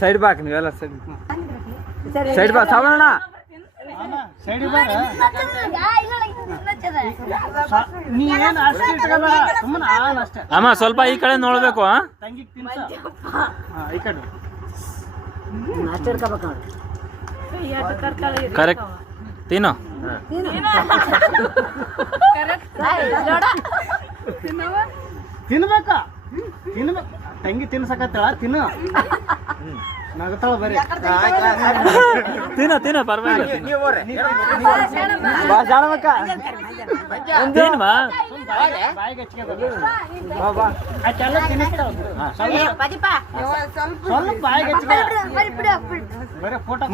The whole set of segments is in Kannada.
ಸೈಡ್ ಬಾಕ್ ನೀವೆಲ್ಲ ಸೈಡ್ ಬಾ ಸಾವಣ್ಣ ಅಮ್ಮ ಸ್ವಲ್ಪ ಈ ಕಡೆ ನೋಡ್ಬೇಕು ಕರೆಕ್ಟ್ ತಿನ್ನು ತಿನ್ಬೇಕಾ ತಿನ್ಬೇಕು ತಂಗಿ ತಿನ್ಸಕತ್ತಳ ತಿನ್ನು ನಗತಾಳ ಬರೀ ತಿನ್ನ ಪರವಾಗಿಲ್ಲ ಸ್ವಲ್ಪ ಬಾಯಿಗೆ ಬರೀ ಫೋಟೋ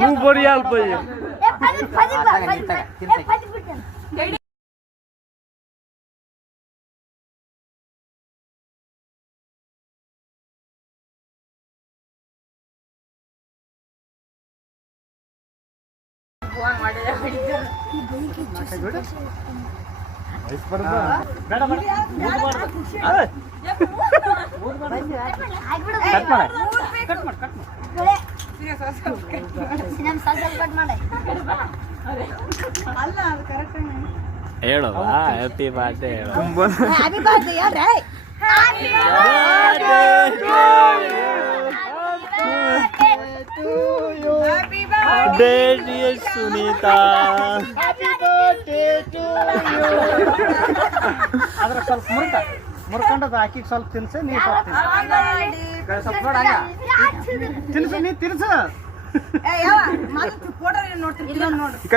ಹೇಳು ಹ್ಯಾಪಿ ಬರ್ಡೇ ಹೇಳು ಸುನೀತಾ ಅದ್ರ ಸ್ವಲ್ಪ ಮುರ್ಕೊಂಡದ ಹಾಕಿ ಸ್ವಲ್ಪ ತಿನ್ಸ ನೀ ತಿನ್ಸು ನೀ ತಿನ್ಸು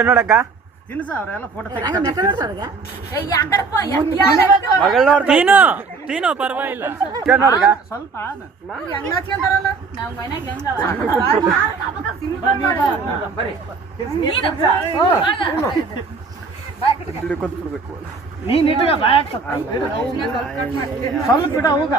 ನೋಡಕ್ಕ ತಿನ್ಸ ಅವ್ರೆಲ್ಲ ಫೋಟೋ ತಿನ್ನು ಪರವಾಗಿಲ್ಲ ಸ್ವಲ್ಪ ನೀ ನೀಟಾಗ ಬಾಯ್ ಸ್ವಲ್ಪ ಬಿಡ ಹೋಗ